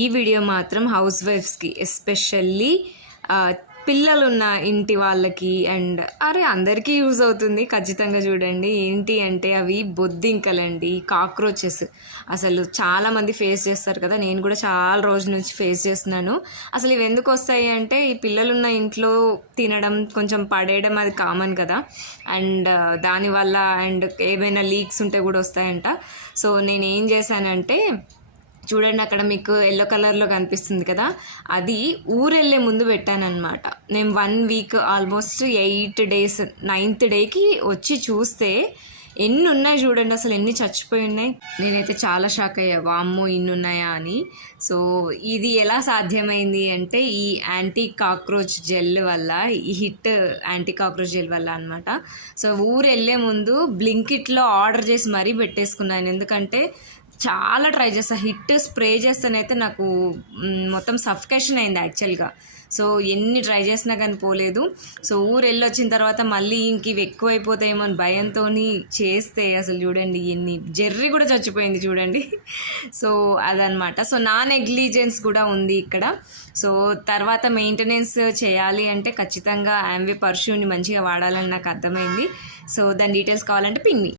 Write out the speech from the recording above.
ఈ వీడియో మాత్రం house వైఫ్స్కి especially పిల్లలున్న ఇంటి వాళ్ళకి అండ్ అందరికీ యూజ్ అవుతుంది. ఖచ్చితంగా చూడండి. ఏంటి అంటే అవి బొద్దింకలండి, కాక్రోచెస్. అసలు చాలామంది ఫేస్ చేస్తారు కదా, నేను కూడా చాలా రోజుల నుంచి ఫేస్ చేస్తున్నాను. అసలు ఇవి ఎందుకు వస్తాయి అంటే ఈ పిల్లలున్న ఇంట్లో తినడం, కొంచెం పడేయడం అది కామన్ కదా, అండ్ దానివల్ల అండ్ ఏమైనా లీక్స్ ఉంటే కూడా వస్తాయంట. సో నేను ఏం చేశానంటే, చూడండి అక్కడ మీకు ఎల్లో కలర్లో కనిపిస్తుంది కదా, అది ఊరెళ్ళే ముందు పెట్టానమాట. నేను 1 వీక్ ఆల్మోస్ట్ 8 days 9th డేకి వచ్చి చూస్తే ఎన్ని ఉన్నాయి చూడండి, అసలు ఎన్ని చచ్చిపోయి ఉన్నాయి. నేనైతే చాలా షాక్ అయ్యా, వామ్మో ఇన్ని ఉన్నాయా అని. సో ఇది ఎలా సాధ్యమైంది అంటే ఈ యాంటీ కాక్రోచ్ జెల్ వల్ల, ఈ హిట్ యాంటీ కాక్రోచ్ జెల్ వల్ల అనమాట. సో ఊరు వెళ్ళే ముందు బ్లింకిట్లో ఆర్డర్ చేసి మరీ పెట్టేసుకున్నాను, ఎందుకంటే చాలా ట్రై చేస్తాను. హిట్ స్ప్రే చేస్తేనైతే నాకు మొత్తం సఫికేషన్ అయింది యాక్చువల్గా. సో ఎన్ని ట్రై చేసినా కానీ పోలేదు. సో ఊరు వెళ్ళొచ్చిన తర్వాత మళ్ళీ ఇంక ఇవి ఎక్కువైపోతాయేమో అని భయంతో చేస్తే అసలు చూడండి ఎన్ని, జెర్రీ కూడా చచ్చిపోయింది చూడండి. సో అదనమాట. సో నా నెగ్లిజెన్స్ కూడా ఉంది ఇక్కడ. సో తర్వాత మెయింటెనెన్స్ చేయాలి అంటే ఖచ్చితంగా ఆంవే పర్ఫ్యూమ్ని మంచిగా వాడాలని నాకు అర్థమైంది. సో దాని డీటెయిల్స్ కావాలంటే పింగ్ మీ.